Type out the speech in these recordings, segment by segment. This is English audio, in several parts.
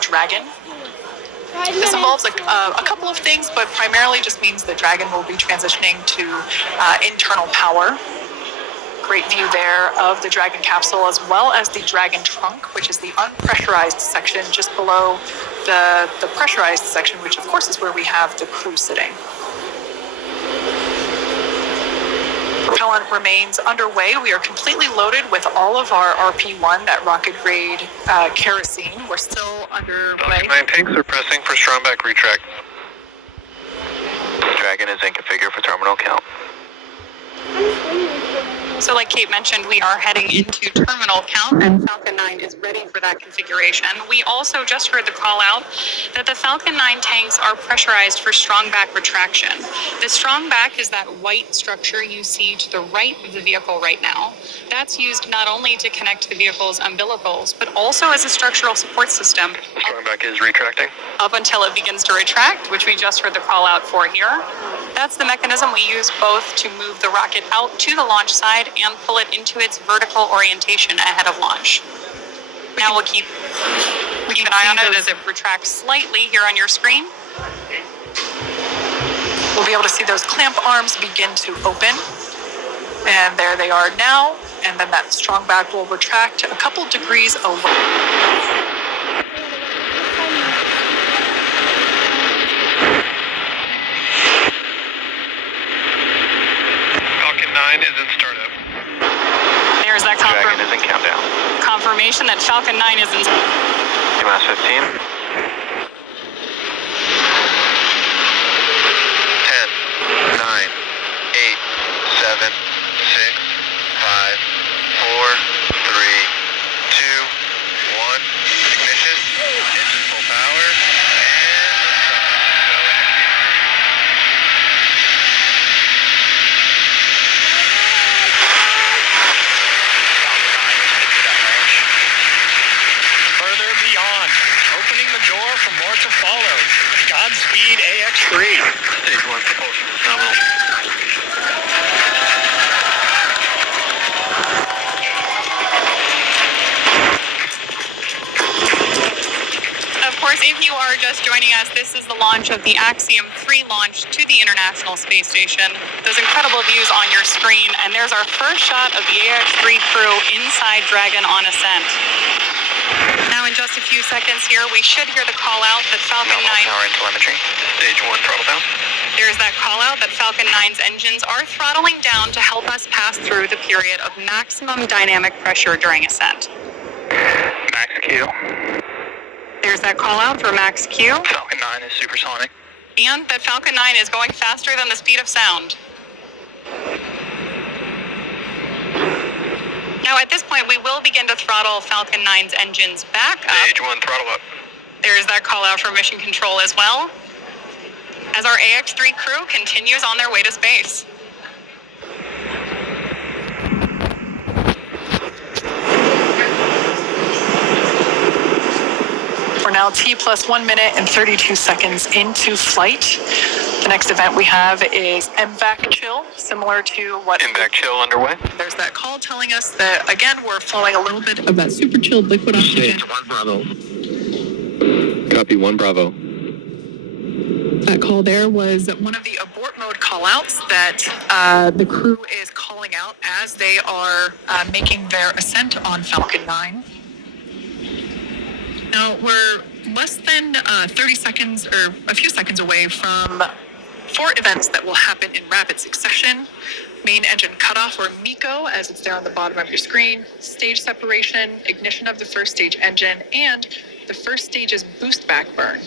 Dragon. This involves a couple of things, but primarily just means the Dragon will be transitioning to internal power. Great view there of the Dragon capsule, as well as the Dragon trunk, which is the unpressurized section just below the pressurized section, which of course is where we have the crew sitting. Propellant remains underway. We are completely loaded with all of our RP1, that rocket grade kerosene. We're still underway. Falcon 9 tanks are pressing for strong back retract. Dragon is in configure for terminal count. So like Kate mentioned, we are heading into terminal count, and Falcon 9 is ready for that configuration. We also just heard the call out that the Falcon 9 tanks are pressurized for strong back retraction. The strong back is that white structure you see to the right of the vehicle right now. That's used not only to connect the vehicle's umbilicals, but also as a structural support system. Strong back is retracting. Up until it begins to retract, which we just heard the call out for here. That's the mechanism we use both to move the rocket out to the launch side and pull it into its vertical orientation ahead of launch. Now we'll keep an eye on it as it retracts slightly here on your screen. We'll be able to see those clamp arms begin to open. And there they are now. And then that strong back will retract a couple degrees away. Is in startup. There's that Dragon is in countdown. confirmation that Falcon 9 is in. T-minus 15. 10, 9, 8, 7, 6, 5, 4, 3, 2, 1. Ignition. Engine full power. For more to follow. Godspeed AX3. Stage 1 propulsion is nominal. Of course, if you are just joining us, this is the launch of the Axiom 3 launch to the International Space Station. Those incredible views on your screen, and there's our first shot of the AX3 crew inside Dragon on ascent. Now in just a few seconds here, we should hear the call out that Falcon 9... Power and telemetry. Stage 1 throttle down. There's that call out that Falcon 9's engines are throttling down to help us pass through the period of maximum dynamic pressure during ascent. Max Q. There's that call out for Max Q. Falcon 9 is supersonic. And that Falcon 9 is going faster than the speed of sound. Now at this point, we will begin to throttle Falcon 9's engines back up. Stage 1 throttle up. There's that call out for mission control as well, as our AX3 crew continues on their way to space. We're now T plus 1 minute and 32 seconds into flight. The next event we have is MVAC chill, similar to what... MVAC chill underway. There's that call telling us that, again, we're flowing a little bit of that super chilled liquid oxygen. Stage 1 Bravo. Copy 1 Bravo. That call there was one of the abort mode call-outs that the crew is calling out as they are making their ascent on Falcon 9. Now, we're less than 30 seconds or a few seconds away from 4 events that will happen in rapid succession. Main engine cutoff, or MECO, as it's there on the bottom of your screen, stage separation, ignition of the first stage engine, and the first stage's boost back burn.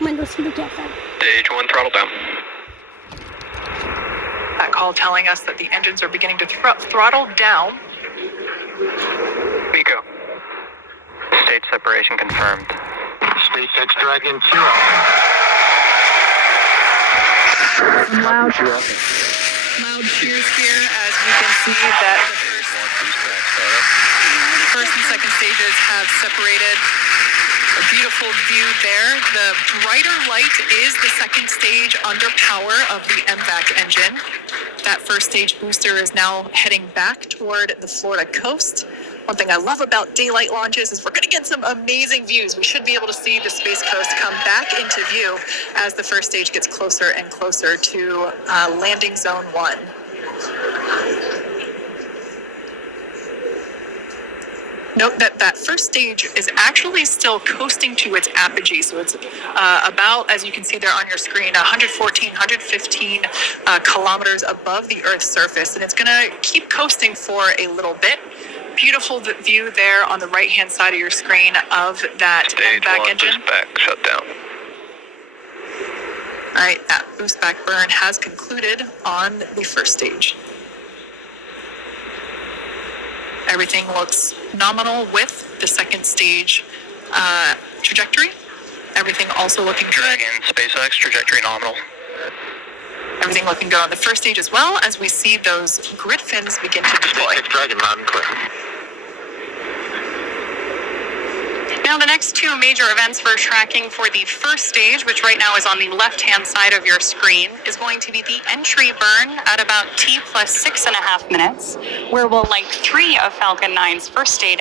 Stage 1 throttle down. That call telling us that the engines are beginning to throttle down. MECO. Stage separation confirmed. SpaceX Dragon 2. Loud cheers here as we can see that the first and second stages have separated. A beautiful view there. The brighter light is the second stage under power of the MVAC engine. That first stage booster is now heading back toward the Florida coast. One thing I love about daylight launches is we're going to get some amazing views. We should be able to see the Space Coast come back into view as the first stage gets closer and closer to landing zone 1. Note that that first stage is actually still coasting to its apogee. So it's about, as you can see there on your screen, 114, 115 kilometers above the Earth's surface. And it's going to keep coasting for a little bit. Beautiful view there on the right-hand side of your screen of that back engine. Boost back, shut down. All right, that boost back burn has concluded on the first stage. Everything looks nominal with the second stage trajectory. Everything also looking good. Dragon, SpaceX, trajectory nominal. Everything looking good on the first stage as well as we see those grid fins begin to deploy. SpaceX Dragon, loud and clear. Now, the next two major events we're tracking for the first stage, which right now is on the left-hand side of your screen, is going to be the entry burn at about T plus 6.5 minutes, where we'll light 3 of Falcon 9's first stage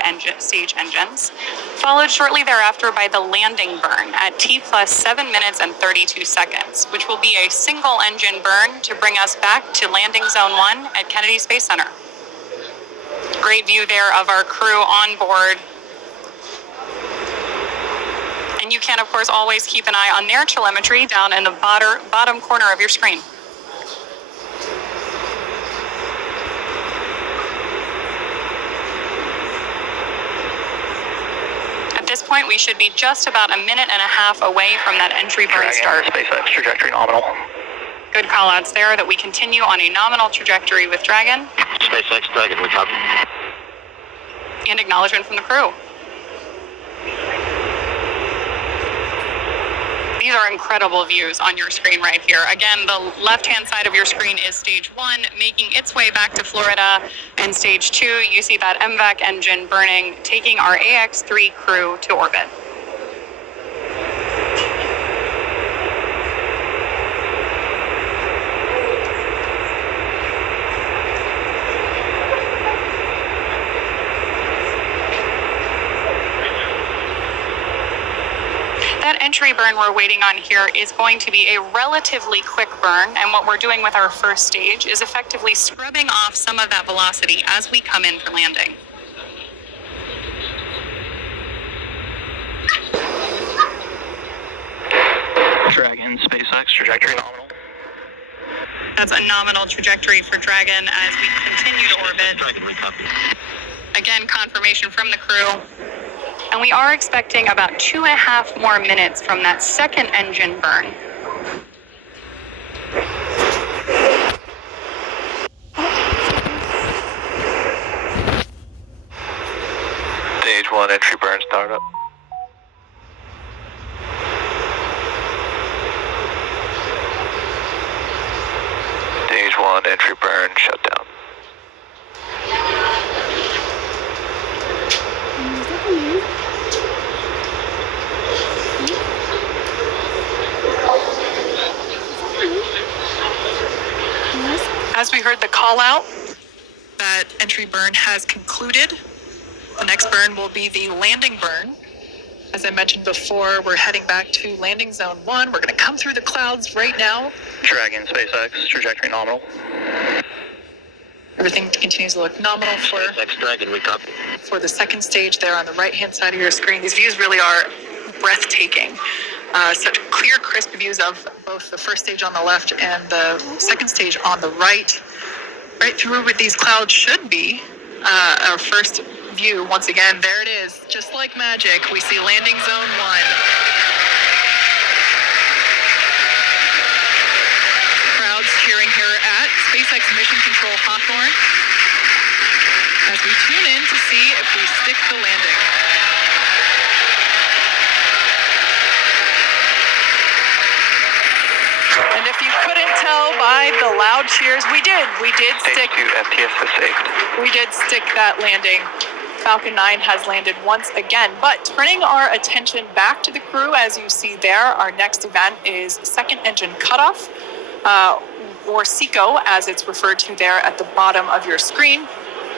engines, followed shortly thereafter by the landing burn at T plus 7 minutes and 32 seconds, which will be a single engine burn to bring us back to landing zone 1 at Kennedy Space Center. Great view there of our crew on board. And you can, of course, always keep an eye on their telemetry down in the bottom corner of your screen. At this point, we should be just about a minute and a half away from that entry burn start. SpaceX, trajectory nominal. Good call-outs there that we continue on a nominal trajectory with Dragon. SpaceX Dragon, we copy. And acknowledgement from the crew. These are incredible views on your screen right here. Again, the left-hand side of your screen is stage 1, making its way back to Florida. And stage 2, you see that MVAC engine burning, taking our AX-3 crew to orbit. That entry burn we're waiting on here is going to be a relatively quick burn, and what we're doing with our first stage is effectively scrubbing off some of that velocity as we come in for landing. Dragon, SpaceX, trajectory nominal. That's a nominal trajectory for Dragon as we continue to orbit. Dragon, we copy. Again, confirmation from the crew. And we are expecting about 2.5 more minutes from that second engine burn. Stage 1 entry burn startup. Stage 1 entry burn shutdown. As we heard the call out, that entry burn has concluded. The next burn will be the landing burn. As I mentioned before, we're heading back to landing zone 1. We're going to come through the clouds right now. Dragon, SpaceX, trajectory nominal. Everything continues to look nominal SpaceX Dragon, we copy. for the second stage there on the right-hand side of your screen. These views really are breathtaking. Such clear, crisp views of both the first stage on the left and the second stage on the right. Right through what these clouds should be. Our first view, once again, there it is. Just like magic, we see landing zone 1. Crowds cheering here at SpaceX Mission Control Hawthorne as we tune in to see if we stick the landing. And if you couldn't tell by the loud cheers, we did Stage 2 FTS is saved. We did stick that landing. Falcon 9 has landed once again, but turning our attention back to the crew, as you see there, our next event is second engine cutoff, or SECO, as it's referred to there at the bottom of your screen.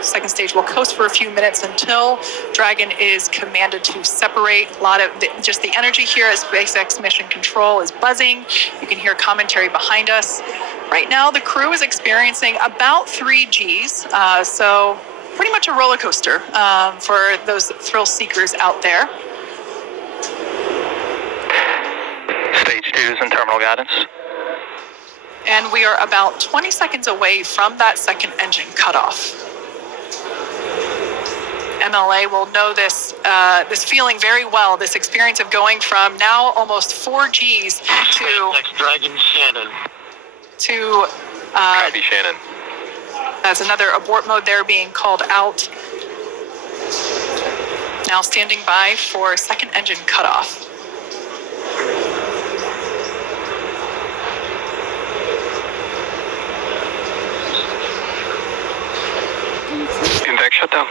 Second stage will coast for a few minutes until Dragon is commanded to separate. A lot of just the energy here as SpaceX Mission Control is buzzing. You can hear commentary behind us. Right now, the crew is experiencing about 3 Gs, so pretty much a roller coaster for those thrill seekers out there. Stage 2 is in terminal guidance. And we are about 20 seconds away from that second engine cutoff. MLA will know this feeling very well, this experience of going from now almost 4 Gs to Dragon Shannon. Copy, Shannon. as another abort mode there being called out. Now standing by for second engine cutoff. Invac shutdown.